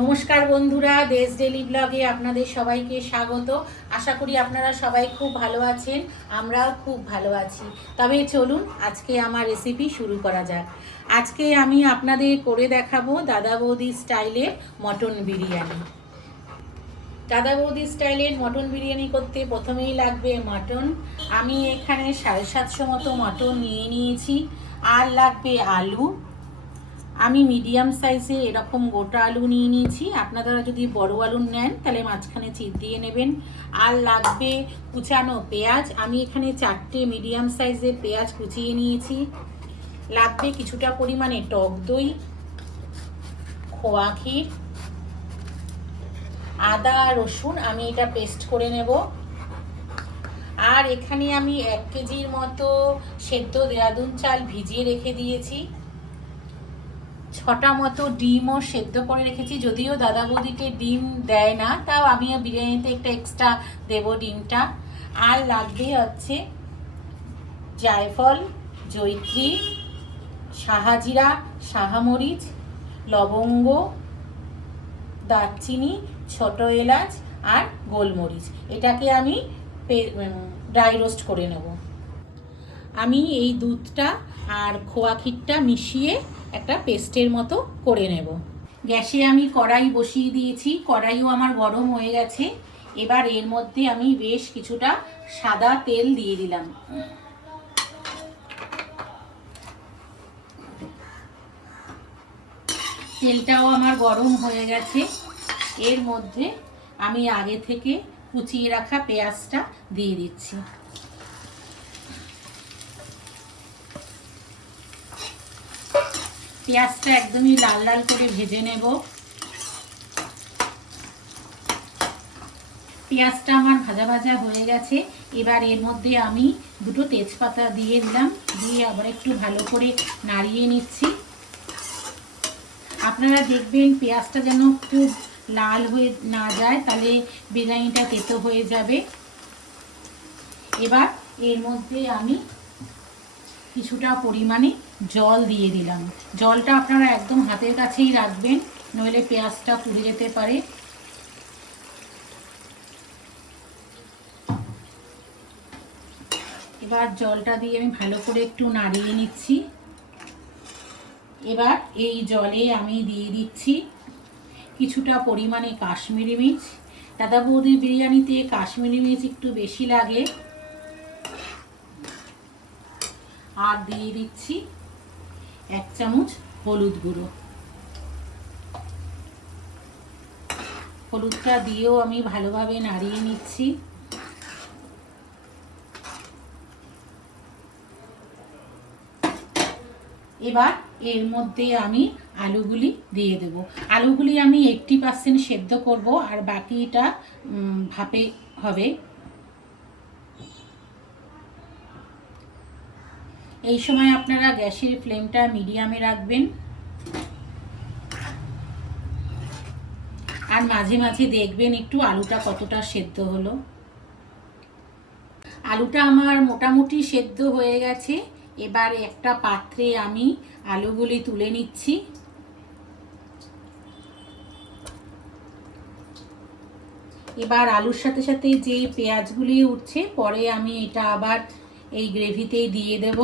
নমস্কার বন্ধুরা, দেশ ডেলি ব্লগে আপনাদের সবাইকে স্বাগত। আশা করি আপনারা সবাই খুব ভালো আছেন, আমরাও খুব ভালো আছি। তবে চলুন আজকে আমার রেসিপি শুরু করা যাক। আজকে আমি আপনাদের করে দেখাবো দাদা বৌদি স্টাইলের মটন বিরিয়ানি। দাদা বৌদি স্টাইলের মটন বিরিয়ানি করতে প্রথমেই লাগবে মটন। আমি এখানে 750 মতো মটন নিয়ে নিয়েছি। আর লাগবে আলু। আমি মিডিয়াম সাইজে এরকম গোটা আলু নিয়ে নিয়েছি। আপনারা যদি বড় আলু নেন তাহলে মাঝখানে চিড় দিয়ে নেবেন। আর লাগবে কুচানো পেঁয়াজ। আমি এখানে 4টে মিডিয়াম সাইজের পেঁয়াজ কুচিয়ে নিয়েছি। লাগবে কিছুটা পরিমাণে টক দই, খোয়া ক্ষীর, আদা রসুন আমি এটা পেস্ট করে নেব। আর এখানে আমি 1 কেজির মতো সেদ্ধ দেরাদুন চাল ভিজিয়ে রেখে দিয়েছি। 6টা মতো ডিমও সেদ্ধ করে রেখেছি। যদিও দাদা বৌদিতে ডিম দেয় না, তাও আমিও বিরিয়ানিতে একটা এক্সট্রা দেব ডিমটা। আর লাগবে হচ্ছে জায়ফল, জয়িত্রী, শাহাজিরা, শাহামরিচ, লবঙ্গ, দারচিনি, ছোট এলাচ আর গোলমরিচ। এটাকে আমি ড্রাই রোস্ট করে নেব। আমি এই দুধটা আর খোয়া ক্ষীরটা মিশিয়ে একটা পেস্টের মতো করে নেব। গ্যাসে আমি কড়াই বসিয়ে দিয়েছি, কড়াইও আমার গরম হয়ে গেছে। এবার এর মধ্যে আমি বেশ কিছুটা সাদা তেল দিয়ে দিলাম। তেলটাও আমার গরম হয়ে গেছে। এর মধ্যে আমি আগে থেকে কুচিয়ে রাখা পেঁয়াজটা দিয়ে দিচ্ছি। পেঁয়াজটা একদমই লাল লাল করে ভেজে নেব। পেঁয়াজটা আমার ভাজা ভাজা হয়ে গেছে। এবার এর মধ্যে আমি 2টো তেজপাতা দিয়ে দিলাম, দিয়ে আবার একটু ভালো করে নাড়িয়ে নিচ্ছি। আপনারা দেখবেন পেঁয়াজটা যেন খুব লাল হয়ে না যায়, তাহলে বিরিয়ানিটা তেতো হয়ে যাবে। এবার এর মধ্যে আমি কিছুটা পরিমাণে জল দিয়ে দিলাম। জলটা আপনারা একদম হাতের কাছেই রাখবেন, নইলে পেঁয়াজটা পুড়ে যেতে পারে। এবার জলটা দিয়ে আমি ভালো করে একটু নাড়িয়ে নিচ্ছি। এবার এই জলে আমি দিয়ে দিচ্ছি কিছুটা পরিমাণে কাশ্মীরি মির্চ। দাদা বৌদির বিরিয়ানিতে কাশ্মীরি মির্চ একটু বেশি লাগে। আর দিয়ে দিচ্ছি 1 চামচ হলুদ গুঁড়ো। হলুদটা দিয়েও আমি ভালোভাবে নাড়িয়ে নিচ্ছি। এবার এর মধ্যে আমি আলুগুলি দিয়ে দেব। আলুগুলি আমি 80% সেদ্ধ করব, আর বাকিটা ভাপে হবে। এই সময় আপনারা গ্যাসের ফ্লেমটা মিডিয়ামে রাখবেন। আর মাঝে মাঝে দেখবেন একটু আলুটা কতটা সেদ্ধ হলো। আলুটা আমার মোটামুটি সেদ্ধ হয়ে গেছে। এবার একটা পাত্রে আমি আলুগুলি তুলে নিচ্ছি। এবার আলুর সাথে সাথে যে পেঁয়াজগুলি উঠছে, পরে আমি এটা আবার এই গ্রেভিতেই দিয়ে দেব।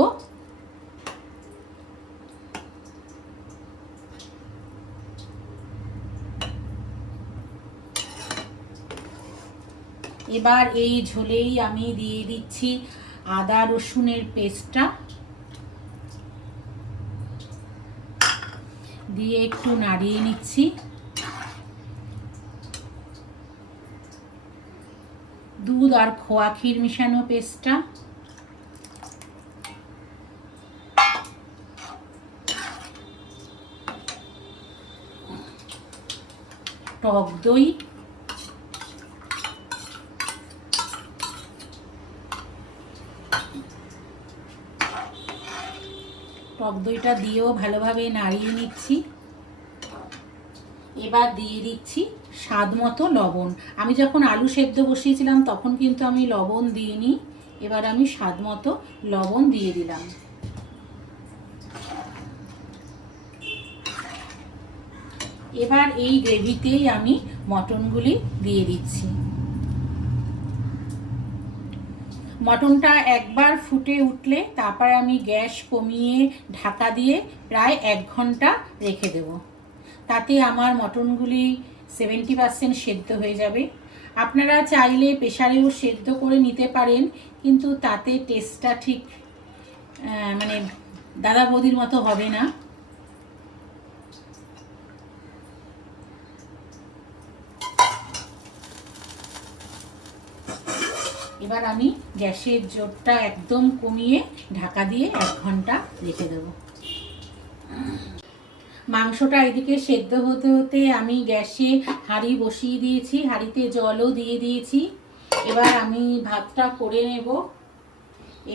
এবার এই ঝোলেই আমি দিয়ে দিচ্ছি আদা রসুনের পেস্টটা, দিয়ে একটু নাড়িয়ে নিচ্ছি। দুধ আর খোয়া ক্ষীর মিশানো পেস্টটা, টক দই, টক দইটা দিয়েও ভালোভাবে নাড়িয়ে নিচ্ছি। এবার দিয়ে দিচ্ছি স্বাদ মতো লবণ। আমি যখন আলু সেদ্ধ বসিয়েছিলাম তখন কিন্তু আমি লবণ দিইনি। এবার আমি স্বাদ মতো লবণ দিয়ে দিলাম। এবার এই গ্রেভিতেই আমি মটনগুলি দিয়ে দিচ্ছি। মটনটা একবার ফুটে উঠলে তারপর আমি গ্যাস কমিয়ে ঢাকা দিয়ে প্রায় 1 ঘন্টা রেখে দেব। তাতে আমার মটনগুলি 70% সেদ্ধ হয়ে যাবে। আপনারা চাইলে প্রেসারেও সেদ্ধ করে নিতে পারেন, কিন্তু তাতে টেস্টটা ঠিক মানে দাদা বৌদির মতো হবে না। এবার আমি গ্যাসের জোরটা একদম কমিয়ে ঢাকা দিয়ে 1 ঘন্টা রেখে দেব। মাংসটা এদিকে সেদ্ধ হতে হতে আমি গ্যাসে হাঁড়ি বসিয়ে দিয়েছি, হাঁড়িতে জলও দিয়ে দিয়েছি। এবার আমি ভাতটা করে নেব।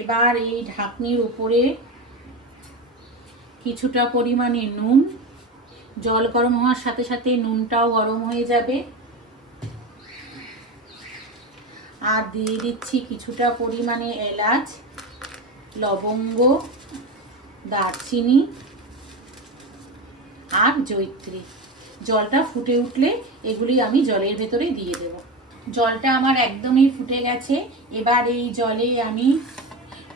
এবার এই ঢাকনির উপরে কিছুটা পরিমাণে নুন, জল গরম হওয়ার সাথে সাথে নুনটাও গরম হয়ে যাবে। আর দিয়ে দিচ্ছি কিছুটা পরিমাণে এলাচ, লবঙ্গ, দারচিনি আর জয়িত্রী। জলটা ফুটে উঠলে এগুলি আমি জলের ভেতরে দিয়ে দেব। জলটা আমার একদমই ফুটে গেছে। এবার এই জলে আমি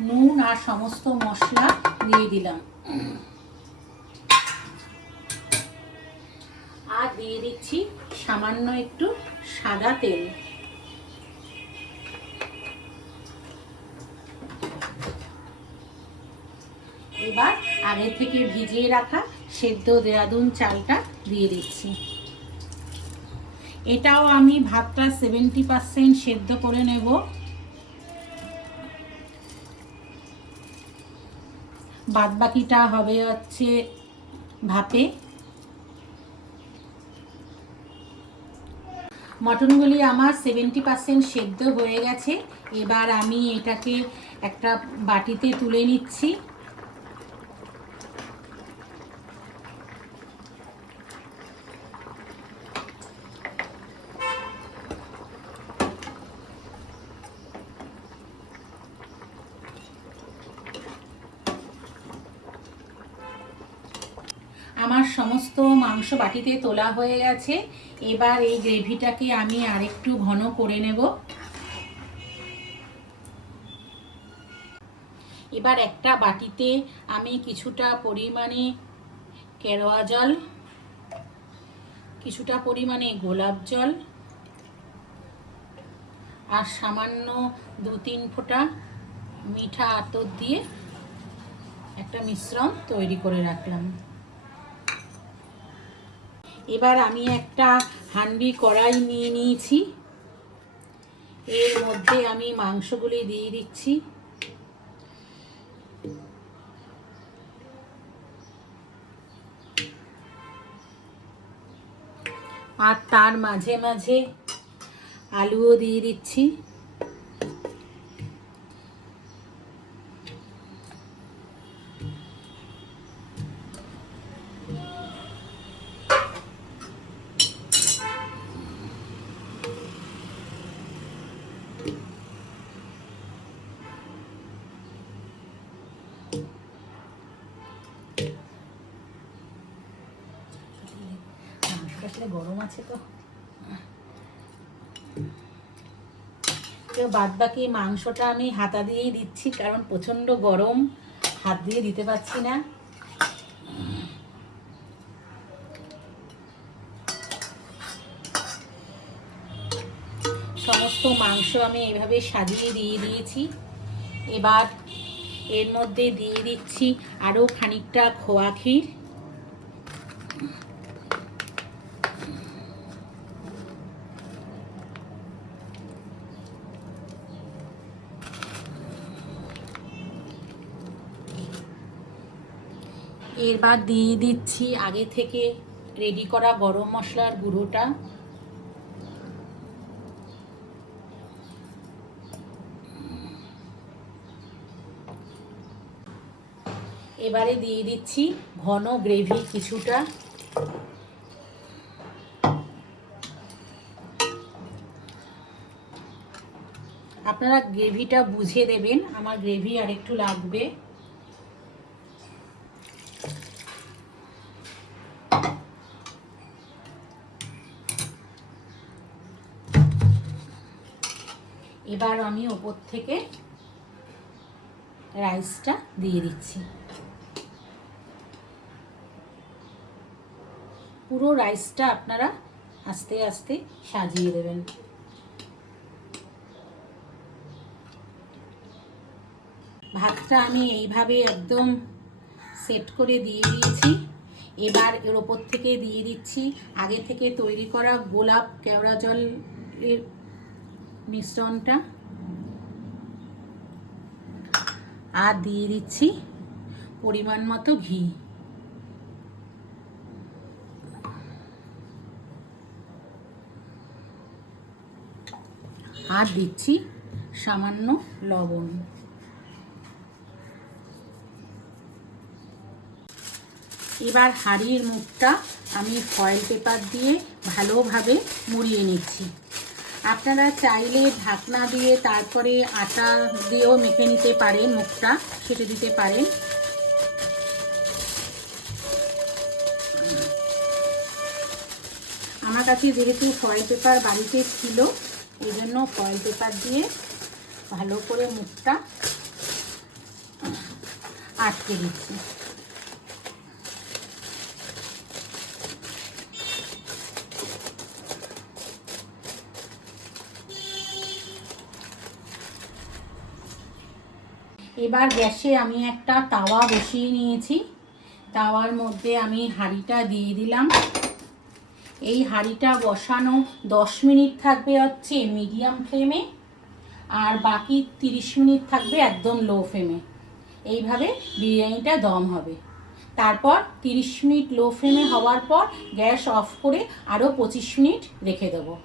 নুন আর সমস্ত মশলা দিয়ে দিলাম। আর দিয়ে দিচ্ছি সামান্য একটু সাদা তেল। এবার আগে থেকে ভিজিয়ে রাখা সেদ্ধ দেরাদুন চালটা দিয়ে দিচ্ছি। এটাও আমি ভাতটা 70% সেদ্ধ করে নেব। বাদ বাকিটা হবে হচ্ছে ভাপে। মটনগুলি আমার 70% সেদ্ধ হয়ে গেছে। এবার আমি এটাকে একটা বাটিতে তুলে নিচ্ছি। আমার সমস্ত মাংস বাটিতে তোলা হয়ে গেছে। এবার এই গ্রেভিটাকে আমি আরেকটু ঘন করে নেব। এবার একটা বাটিতে আমি কিছুটা পরিমাণে কেরোয়া জল, কিছুটা পরিমাণে গোলাপ জল আর সামান্য 2-3 ফোঁটা মিঠা আতর দিয়ে একটা মিশ্রণ তৈরি করে রাখলাম। এবার আমি একটা হাঁড়ি কড়াই নিয়ে নিয়েছি। এর মধ্যে আমি মাংসগুলি দিয়ে দিচ্ছি। আর তার মাঝে মাঝে আলুও দিয়ে দিচ্ছি। গরম আছে তো বাদ বাকি মাংসটা আমি হাতা দিয়েই দিচ্ছি, কারণ প্রচন্ড গরম, হাত দিয়ে দিতে পারছি না। সমস্ত মাংস আমি এইভাবে সাজিয়ে দিয়ে দিয়েছি। এবার এর মধ্যে দিয়ে দিচ্ছি আরও খানিকটা খোয়া ক্ষীর। এরবার দিয়ে দিচ্ছি আগে থেকে রেডি করা গরম মশলার গুঁড়োটা। এবারে দিয়ে দিচ্ছি ঘন গ্রেভি কিছুটা। আপনারা গ্রেভিটা বুঝে দেবেন, আমার গ্রেভি আর একটু লাগবে। এবার আমি ওপর থেকে রাইসটা দিয়ে দিচ্ছি। পুরো রাইসটা আপনারা আস্তে আস্তে সাজিয়ে দেবেন। ভাতটা আমি এইভাবে একদম সেট করে দিয়ে দিয়েছি। এবার এর ওপর থেকে দিয়ে দিচ্ছি আগে থেকে তৈরি করা গোলাপ কেওড়া জলের মিশ্রণটা, আর দিয়ে দিচ্ছি পরিমাণ মতো ঘি। আর দিচ্ছি সামান্য লবণ। এবার হাঁড়ির মুখটা আমি ফয়েল পেপার দিয়ে ভালোভাবে মুড়িয়ে নিচ্ছি। আপনারা চাইলে ঢাকনা দিয়ে তারপরে আটা দিয়েও মেখে নিতে পারেন, মুখটা সেটে দিতে পারেন। আমার কাছে যেহেতু ফয়েল পেপার বাড়িতে ছিল, এই জন্য ফয়েল পেপার দিয়ে ভালো করে মুখটা আটকে দিচ্ছি। এবার গ্যাসে আমি একটা তাওয়া বসিয়ে নিয়েছি। তাওয়ার মধ্যে আমি হাঁড়িটা দিয়ে দিলাম। এই হাঁড়িটা বসানো 10 মিনিট থাকবে হচ্ছে মিডিয়াম ফ্লেমে, আর বাকি 30 মিনিট থাকবে একদম লো ফ্লেমে। এইভাবে বিরিয়ানিটা দম হবে। তারপর 30 মিনিট লো ফ্লেমে হওয়ার পর গ্যাস অফ করে আরও 25 মিনিট রেখে দেবো।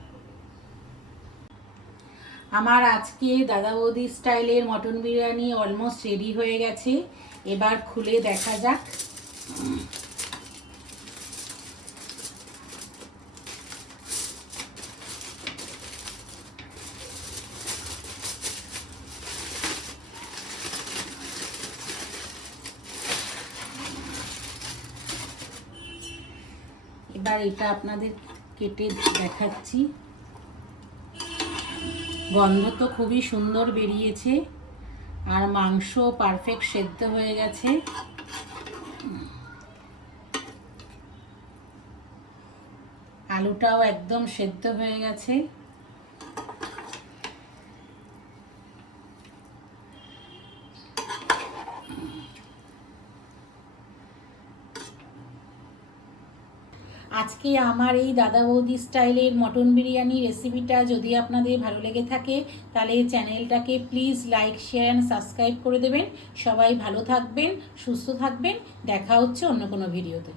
আমার আজকে দাদা বৌদি স্টাইলের মটন বিরিয়ানি অলমোস্ট রেডি হয়ে গেছে। এবার খুলে দেখা যাক। এবার এটা আপনাদের কেটে দেখাচ্ছি। গন্ধ তো খুবই সুন্দর বেরিয়েছে, আর মাংস পারফেক্ট সেদ্ধ হয়ে গেছে। আলুটাও একদম সেদ্ধ হয়ে গেছে। আজকে আমার এই দাদা বৌদি স্টাইলের মটন বিরিয়ানি রেসিপিটা যদি আপনাদের ভালো লেগে থাকে, তাহলে চ্যানেলটাকে please like, share and subscribe করে দেবেন। সবাই ভালো থাকবেন, সুস্থ থাকবেন। দেখা হচ্ছে অন্য কোনো ভিডিওতে।